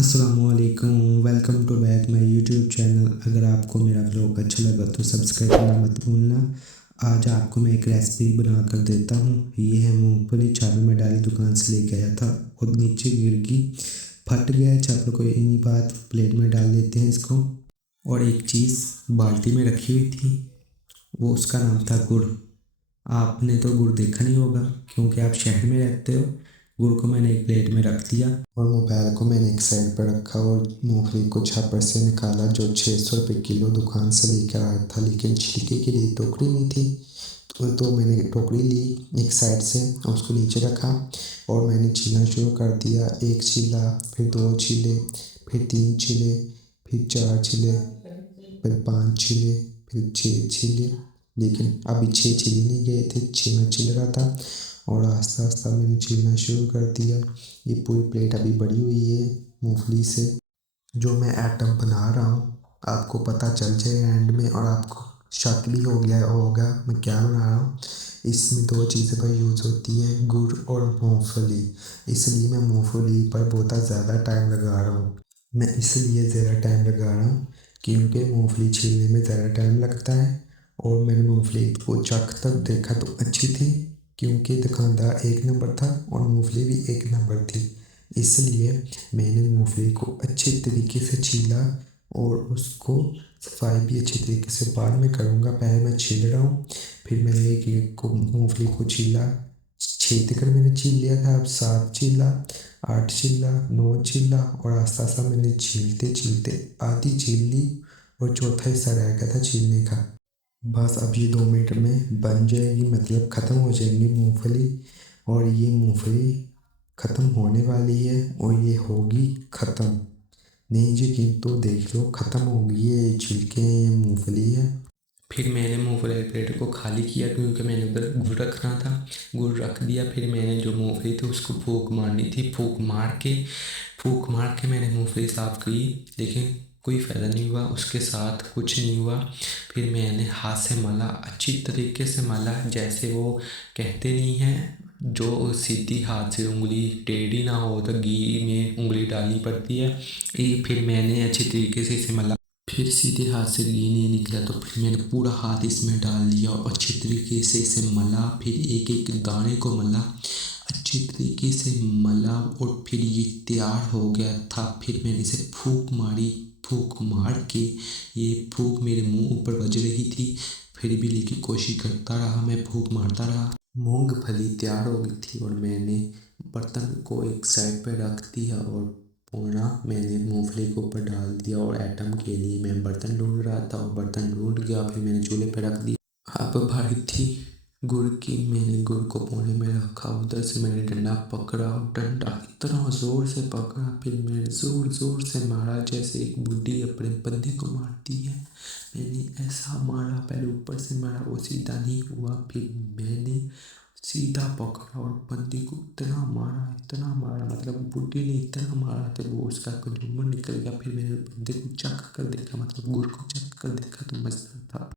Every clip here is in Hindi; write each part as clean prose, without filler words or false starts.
अस्सलामुअलैकुम, welcome to back my YouTube channel. अगर आपको मेरा ब्लॉग अच्छा लगा तो सब्सक्राइब करना मत भूलना। आज आपको मैं एक रेसिपी बना कर देता हूँ। ये है मूंगफली, चावल में डाली, दुकान से लेके आया था और नीचे गिर गई, फट गया है चावल। कोई नहीं बात, प्लेट में डाल देते हैं इसको। और एक चीज़ बाल्टी में रखी हुई थी, वो उसका नाम था गुड़। आपने तो गुड़ देखा नहीं होगा क्योंकि आप शहर में रहते हो। गुड़ को मैंने एक प्लेट में रख दिया और मोबाइल को मैंने एक साइड पर रखा और मूंगफली को छापर से निकाला, जो 600 रुपये किलो दुकान से लेकर आया था। लेकिन छिलके के लिए टोकरी नहीं थी, तो मैंने टोकरी ली एक साइड से और उसको नीचे रखा और मैंने छीलना शुरू कर दिया। एक छीला, फिर दो छीले, फिर तीन छीले, फिर चार छीले, फिर पाँच छीले, फिर छः छीले। लेकिन अभी छः छिल नहीं गए थे, छः में छिल रहा था और आस्ता आस्ता मैंने छीलना शुरू कर दिया। ये पूरी प्लेट अभी बड़ी हुई है मूंगफली से। जो मैं आइटम बना रहा हूँ आपको पता चल जाए एंड में, और आपको शक भी हो गया होगा मैं क्या बना रहा हूँ। इसमें दो चीज़ें पर यूज़ होती है, गुड़ और मूंगफली। इसलिए मैं मूंगफली पर बहुत ज़्यादा टाइम लगा रहा हूँ। मैं इसलिए ज़्यादा टाइम लगा रहा हूँ क्योंकि मूंगफली छीलने में ज़्यादा टाइम लगता है। और मैंने मूंगफली को चख तक देखा तो अच्छी थी, क्योंकि दुकानदार एक नंबर था और मूंगफली भी एक नंबर थी। इसलिए मैंने मूंगफली को अच्छे तरीके से छीला और उसको सफाई भी अच्छे तरीके से बाद में करूँगा। पहले मैं छील रहा हूँ, फिर मैंने एक को मूंगफली को छीला, छेद कर मैंने छील लिया था। अब 7 छीला, 8 छीला, 9 छीला और आस्ता आस्ता मैंने छीलते छीलते आधी छील ली और चौथा हिस्सा रह गया था छीलने का। बस अब ये 2 मिनट में बन जाएगी, मतलब ख़त्म हो जाएगी मूंगफली। और ये मूंगफली ख़त्म होने वाली है और ये होगी ख़त्म। नहीं यकीन तो देख लो, ख़त्म होगी। ये छिलके हैं, ये मूंगफली है। फिर मैंने मूंगफली प्लेट को खाली किया क्योंकि मैंने उधर गुड़ रखना था। गुड़ रख दिया, फिर मैंने जो मूंगफली थी उसको फूंक मारनी थी। फूंक मार के मैंने मूंगफली साफ़ की, लेकिन कोई फ़ायदा नहीं हुआ, उसके साथ कुछ नहीं हुआ। फिर मैंने हाथ से मला, अच्छी तरीके से मला, जैसे वो कहते नहीं हैं जो सीधी हाथ से उंगली टेढ़ी ना हो तो घी में उंगली डालनी पड़ती है। ये फिर मैंने अच्छी तरीके से इसे मला। फिर सीधे हाथ से घी नहीं निकला तो फिर मैंने पूरा हाथ इसमें डाल दिया और अच्छी तरीके से इसे मला। फिर एक एक दाने को मला, अच्छी तरीके से मला और फिर ये तैयार हो गया था। फिर मैंने इसे फूंक मारी, फूंक मार के ये फूंक मेरे मुंह ऊपर बज रही थी, फिर भी लेकिन कोशिश करता रहा, मैं फूंक मारता रहा। मूंगफली तैयार हो गई थी और मैंने बर्तन को एक साइड पे रख दिया और पूरा मैंने मूंगफली के ऊपर डाल दिया। और आइटम के लिए मैं बर्तन ढूंढ रहा था और बर्तन ढूंढ गया, फिर मैंने चूल्हे पे रख दिया। अब बारी थी गुड़ की। मैंने गुड़ को पोने में रखा, उधर से मैंने डंडा पकड़ा और डंडा इतना ज़ोर से पकड़ा, फिर मैंने ज़ोर ज़ोर से मारा जैसे एक बुढ़ी अपने बंदे को मारती है। मैंने ऐसा मारा, पहले ऊपर से मारा, वो सीधा नहीं हुआ, फिर मैंने सीधा पकड़ा और बंदे को इतना मारा, मतलब बुढ़ी ने इतना मारा तो वो उसका कंजूमर निकल गया। फिर मैंने बंदे को चख कर देखा, मतलब गुड़ को चख कर देखा तो मज़ेदार था।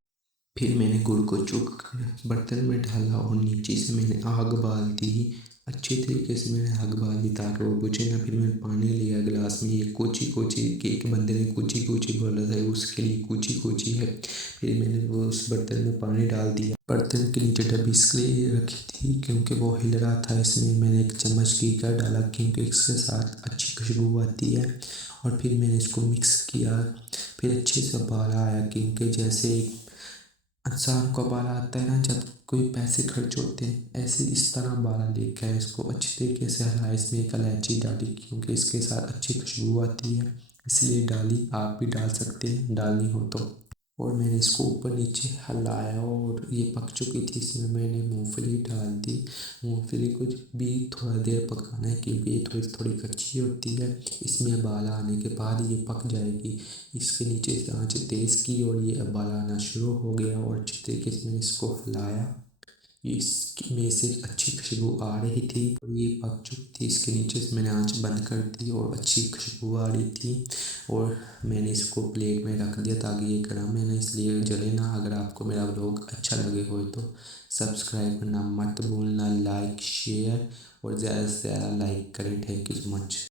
फिर मैंने गुड़ को चुक कर बर्तन में डाला और नीचे से मैंने आग बाल दी। अच्छे तरीके से मैंने आग बाल दी ताकि वो बुझे ना। फिर मैंने पानी लिया गिलास में, ये कूची कूची के एक बंदे ने कूची कूची बोला था, उसके लिए कूची कूची है। फिर मैंने वो उस बर्तन में पानी डाल दिया। बर्तन के नीचे डब्बी इसलिए रखी थी क्योंकि वो हिल रहा था। इसमें मैंने एक चम्मच घी का डाला क्योंकि इसके साथ अच्छी खुशबू आती है। और फिर मैंने इसको मिक्स किया। फिर अच्छे से उबाला आया, क्योंकि जैसे इंसान को बाला आता है ना जब कोई पैसे खर्च होते हैं, ऐसे इस तरह बाला लेके आए, इसको अच्छी तरीके से हलाया। इसमें एक इलायची डाली क्योंकि इसके साथ अच्छी खुशबू आती है, इसलिए डाली। आप भी डाल सकते हैं डालनी हो तो। और मैंने इसको ऊपर नीचे हिलाया और ये पक चुकी थी। इसमें मैंने मूंगफली डाल दी। मूंगफली को भी थोड़ा देर पकाना है क्योंकि ये थोड़ी थोड़ी कच्ची होती है। इसमें उबाल आने के बाद ये पक जाएगी। इसके नीचे से आंच तेज़ की और ये उबाल आना शुरू हो गया और अच्छी तरीके से मैंने इसको हिलाया। इसमें से अच्छी खुशबू आ रही थी और ये पक चुकी थी। इसके नीचे से मैंने आंच बंद कर दी और अच्छी खुशबू आ रही थी और मैंने इसको प्लेट में रख दिया ताकि ये गर्म है ना, इसलिए जले ना। अगर आपको मेरा व्लॉग अच्छा लगे हो तो सब्सक्राइब करना मत भूलना, लाइक शेयर और ज़्यादा से ज़्यादा लाइक करें। Thank you so much.